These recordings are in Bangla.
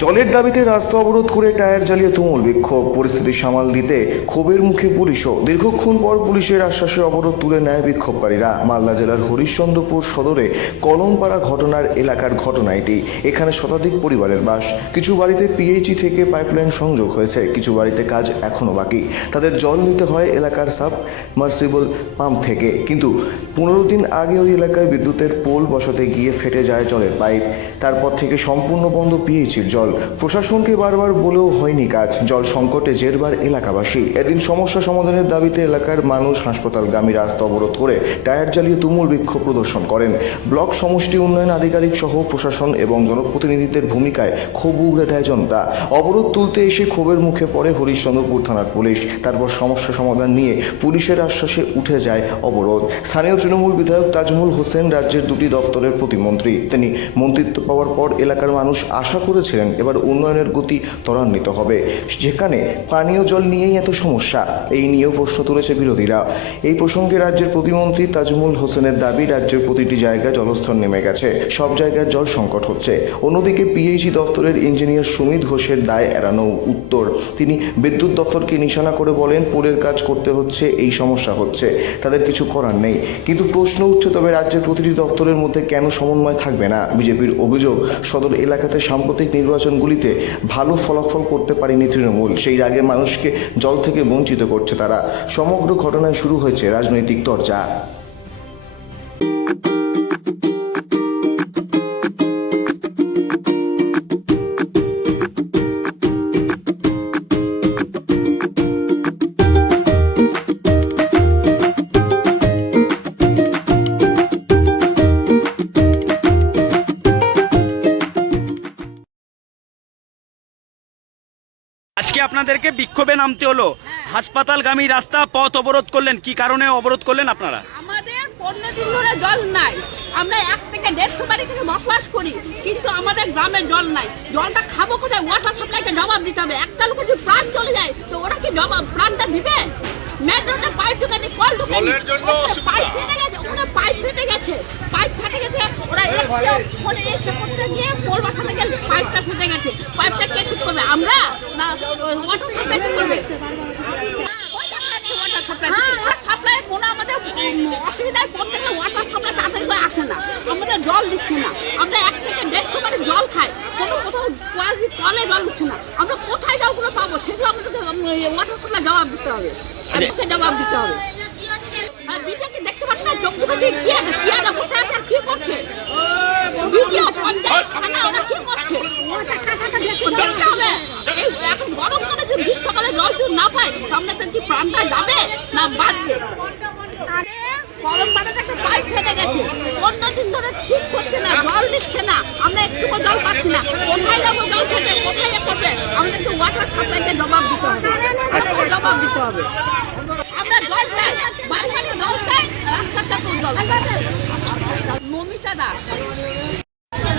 জলের দাবিতে রাস্তা অবরোধ করে টায়ার জ্বালিয়ে তুমুল বিক্ষোভ। পরিস্থিতি সামাল দিতে ক্ষোভের মুখে পুলিশও। দীর্ঘক্ষণ পর পুলিশের আশ্বাসে অবরোধ তুলে নেয় বিক্ষোভকারীরা। মালদা জেলার হরিশ্চন্দ্রপুর সদরে কলমপাড়া ঘটনার এলাকার ঘটনা এটি। এখানে শতাধিক পরিবারের বাস। কিছু বাড়িতে পিএইচই থেকে পাইপলাইন সংযোগ হয়েছে। কিছু বাড়িতে কাজ এখনও বাকি। তাদের জল নিতে হয় এলাকার সাব মার্সিবল পাম্প থেকে। কিন্তু পনেরো দিন আগে ওই এলাকায় বিদ্যুতের পোল বসাতে গিয়ে ফেটে যায় জলের পাইপ। তারপর থেকে সম্পূর্ণ বন্ধ পিএইচির জল। প্রশাসনকে বারবার বলেও হয়নি কাজ। জল সংকটে জেরবার এলাকাবাসী। এদিন সমস্যা সমাধানের দাবিতে এলাকার মানুষ হাসপাতালগামী রাস্তা অবরোধ করে টায়ার জ্বালিয়ে তুমুল বিক্ষোভ প্রদর্শন করেন। ব্লক সমষ্টি উন্নয়ন আধিকারিক সহ প্রশাসন এবং জনপ্রতিনিধিদের ভূমিকায় ক্ষোভ উগড়ে দেয় জনতা। অবরোধ তুলতে এসে ক্ষোভের মুখে পড়ে হরিশ্চন্দ্রপুর থানার পুলিশ। তারপর সমস্যা সমাধান নিয়ে পুলিশের আশ্বাসে উঠে যায় অবরোধ। স্থানীয় তৃণমূল বিধায়ক তাজমুল হোসেন রাজ্যের দুটি দপ্তরের প্রতিমন্ত্রী। তিনি মন্ত্রিত্ব পাওয়ার পর এলাকার মানুষ আশা করেছিলেন এবার উন্নয়নের গতি ত্বরান্বিত হবে। যেখানে পানীয় জল নিয়েই এত সমস্যা, এই নিয়েও প্রশ্ন তুলেছে বিরোধীরা। এই প্রসঙ্গে রাজ্যের প্রতিমন্ত্রী তাজমুল হোসেনের দাবি, রাজ্যের প্রতিটি জায়গায় জলস্তর নেমে গেছে, সব জায়গায় জল সংকট হচ্ছে। অন্যদিকে পিএইচই দপ্তরের ইঞ্জিনিয়ার সুমিত ঘোষের দায় এড়ানো উত্তর। তিনি বিদ্যুৎ দপ্তরকে নিশানা করে বলেন, পোলের কাজ করতে হচ্ছে, এই সমস্যা হচ্ছে, তাদের কিছু করার নেই। কিন্তু প্রশ্ন উঠছে, তবে রাজ্যের প্রতিটি দপ্তরের মধ্যে কেন সমন্বয় থাকবে না? বিজেপির অভিযোগ, সদর এলাকাতে সাম্প্রতিক নির্বাচনগুলিতে ভালো ফলাফল করতে পারেনি তৃণমূল। সেই রাগে মানুষকে জল থেকে বঞ্চিত করছে তারা। সমগ্র ঘটনায় শুরু হয়েছে রাজনৈতিক চর্চা আজকে আপনাদেরকে বিক্ষোভে নামতে হলো। হাসপাতালগামী রাস্তা পথ অবরোধ করলেন কি কারণে অবরোধ করলেন আপনারা? আমাদের পনেরো দিন ধরে জল নাই। আমরা এক থেকে দেড়শো বাড়ি থেকে বসবাস করি কিন্তু আমাদের গ্রামে জল নাই। জলটা খাব কোথায়? ওয়াটার সাপ্লাইকে জবাব দিতে হবে। একটা লোক যদি প্রাণ চলে যায় তো ওরা কি জবাব প্রাণটা দিবে? মেন রোডে পাইপ ঢুকে কল ঢুকে পাইপ ফেটে গেছে ওখানে পাইপ ফেটে গেছে। পাইপ এসে করতে গিয়ে পোল বসাতে গেছে পাইপটা ফেটে গেছে। পাইপটা কে ঠিক করবে আমরা? না ওয়াটার সাপ্লাই ঠিক করবে? সাপ্লাই কোনো আমাদের অসুবিধায় পড়তে গেলে ওয়াটার সাপ্লাই তাড়াতাড়ি করে আসে না। আমাদের জল দিচ্ছে না। আমরা এক থেকে দেড়শো বারে জল খাই। কোনো কোথাও কোয়ালিটি কলে জল উঠছে না। আমরা কোথায় জলগুলো পাবো? সেগুলো আমাদেরকে ওয়াটার সাপ্লাই জবাব দিতে হবে। জবাব দিতে হবে। বিজেপি দেখতে হবে এখন গরমকালে যদি গ্রীষ্মকালে জল না পায় সামনে কি প্রাণটা যাবে না বাঁচবে ফেটে গেছে অন্য দিন ধরে ঠিক হচ্ছে না জল দিচ্ছে না আমরা একটুকু জল পাচ্ছি না কোথায় যাব জল খেতে কোথায় এ করবে ওয়াটার সাপ্লাইকে জবাব দিতে হবে জবাব বাড়ি বাড়ি জল চাই রাস্তাটা তো জল মমিতা দাস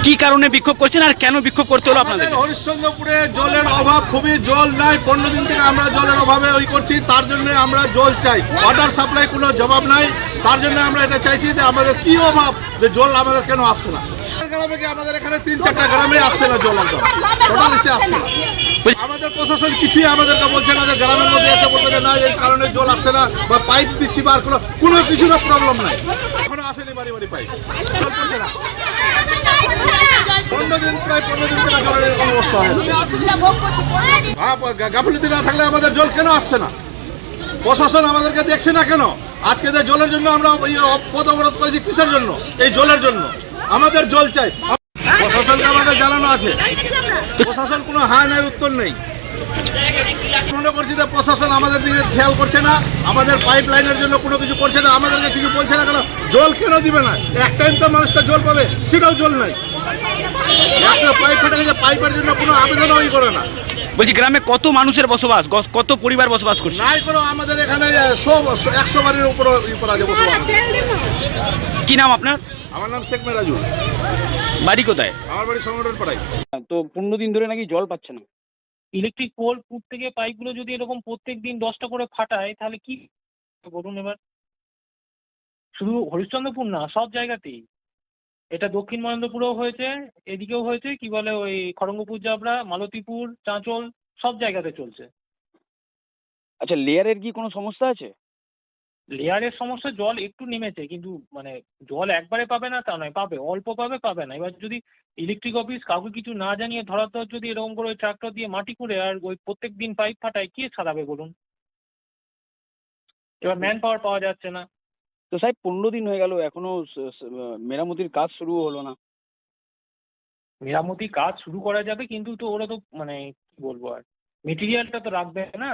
কি কারণে বিক্ষোভ করছেন আর কেন বিক্ষোভ করতে হলো আপনাদের? হরিশ্চন্দ্রপুরে জলের অভাব খুবই, জল নাই, পনেরো দিন থেকে আমরা জলের অভাবে ওই করছি, তার জন্য আমরা জল চাই। ওয়াটার সাপ্লাই কোনো জবাব নাই, তার জন্য আমরা এটা চাইছি যে আমাদের কি অভাব যে জল আমাদের কেন আসছে না? গ্রামে আমাদের এখানে তিন চারটা গ্রামে আসছে না জল একদম টোটাল এসে আসছে না। আমাদের প্রশাসন কিছুই আমাদেরকে বলছে না যে গ্রামের মধ্যে এসে বলবে যে না এই কারণে জল আসছে না বা পাইপ দিচ্ছি বা আর কোনো কোনো কিছুর প্রবলেম নাই। এখনও আসেনি বাড়ি বাড়ি পাইপ। জল পড়ছে না। দিন প্রায় পনেরো দিন অবস্থা হয় হ্যাঁ, না থাকলে আমাদের জল কেন আসছে না? প্রশাসন আমাদেরকে দেখছে না কেন? আজকে জলের জন্য আমরা এই পথ অবরোধ করেছি কিসের জন্য? এই জলের জন্য। আমাদের জল চাই। প্রশাসনকে আমাদের জানানো আছে। প্রশাসন কোনো হায় নায়ের উত্তর নেই। মনে করছি যে প্রশাসন আমাদের দিকে খেয়াল করছে না আমাদের পাইপ লাইনের জন্য কোনো কিছু করছে না আমাদেরকে কিছু বলছে না কেন? জল কেন দিবে না? এক টাইম তো মানুষটা জল পাবে সেটাও জল নাই। একটা পাইপ ফেটে গেছে পাইপের জন্য কোনো আবেদন ওই করে না। বলছি গ্রামে কত মানুষের বসবাস কত পরিবার বসবাস করছে? নাই কোনো আমাদের এখানে সব একশো বাড়ির উপর যাবে বসবাস। কি নাম আপনার? আমার নাম শেখ মেরাজুল। বাড়ি কোথায়? আমার বাড়ি সংগঠন পাড়াই তো পনেরো দিন ধরে নাকি জল পাচ্ছে না। ইলেকট্রিক পোল ফুট থেকে পাইপগুলো যদি এরকম প্রত্যেক দিন দশটা করে ফাটায় তাহলে কি বলুন এবার? শুধু হরিশ্চন্দ্রপুর না সব জায়গাতেই। এটা দক্ষিণ মহেন্দ্রপুরেও হয়েছে এদিকেও হয়েছে কি বলে ওই খড়ঙ্গপুর জাবরা মালতীপুর চাঁচল সব জায়গাতে চলছে। আচ্ছা লেয়ারের কি কোনো সমস্যা আছে? লেয়ারের সমস্যা জল একটু নেমেছে কিন্তু মানে জল একবারে পাবে না তা নয় পাবে অল্প পাবে পাবে না। এবার যদি ইলেকট্রিক অফিস কাউকে কিছু না জানিয়ে ধরাধর যদি এরকম করে ওই ট্রাক্টর দিয়ে মাটি করে আর ওই প্রত্যেক দিন পাইপ ফাটায় কে সারাবে বলুন? এবার ম্যান পাওয়ার পাওয়া যাচ্ছে না। তো সাহেব পনেরো দিন হয়ে গেল এখনও মেরামতির কাজ শুরু হলো না। মেরামতি কাজ শুরু করা যাবে কিন্তু তো ওরা তো মানে কি বলব আর মেটেরিয়ালটা তো রাখবে না।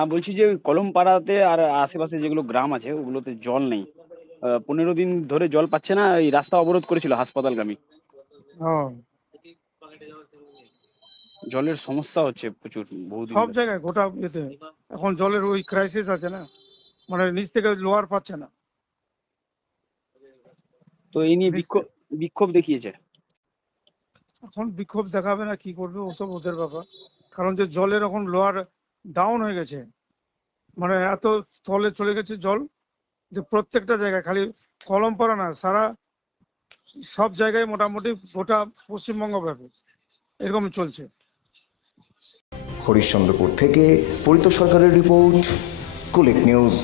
হ্যাঁ বলছি যে ওই কলমপাড়াতে আর আশেপাশে যেগুলো গ্রাম আছে ওগুলোতে জল নেই। পনেরো দিন ধরে জল পাচ্ছে না এই রাস্তা অবরোধ করেছিল হাসপাতালগামী। জলের সমস্যা হচ্ছে প্রচুর সব জায়গায় গোটা ইয়েতে। এখন জলের ওই ক্রাইসিস আছে না? মানে নিচ থেকে লোয়ার পাচ্ছে না। তো এই নিয়ে বিক্ষোভ বিক্ষোভ দেখিয়েছে। এখন বিক্ষোভ দেখাবে না কি করবে ওসব ওদের ব্যাপার। কারণ যে জলের এখন লোয়ার ডাউন হয়ে গেছে। মানে এত স্থলে চলে গেছে জল যে প্রত্যেকটা জায়গায়, খালি কলম পড়া না, সারা সব জায়গায় মোটামুটি গোটা পশ্চিমবঙ্গ ব্যাপী এরকম চলছে। হরিশ্চন্দ্রপুর থেকে পরিত সরকারের রিপোর্ট, কুলিক নিউজ।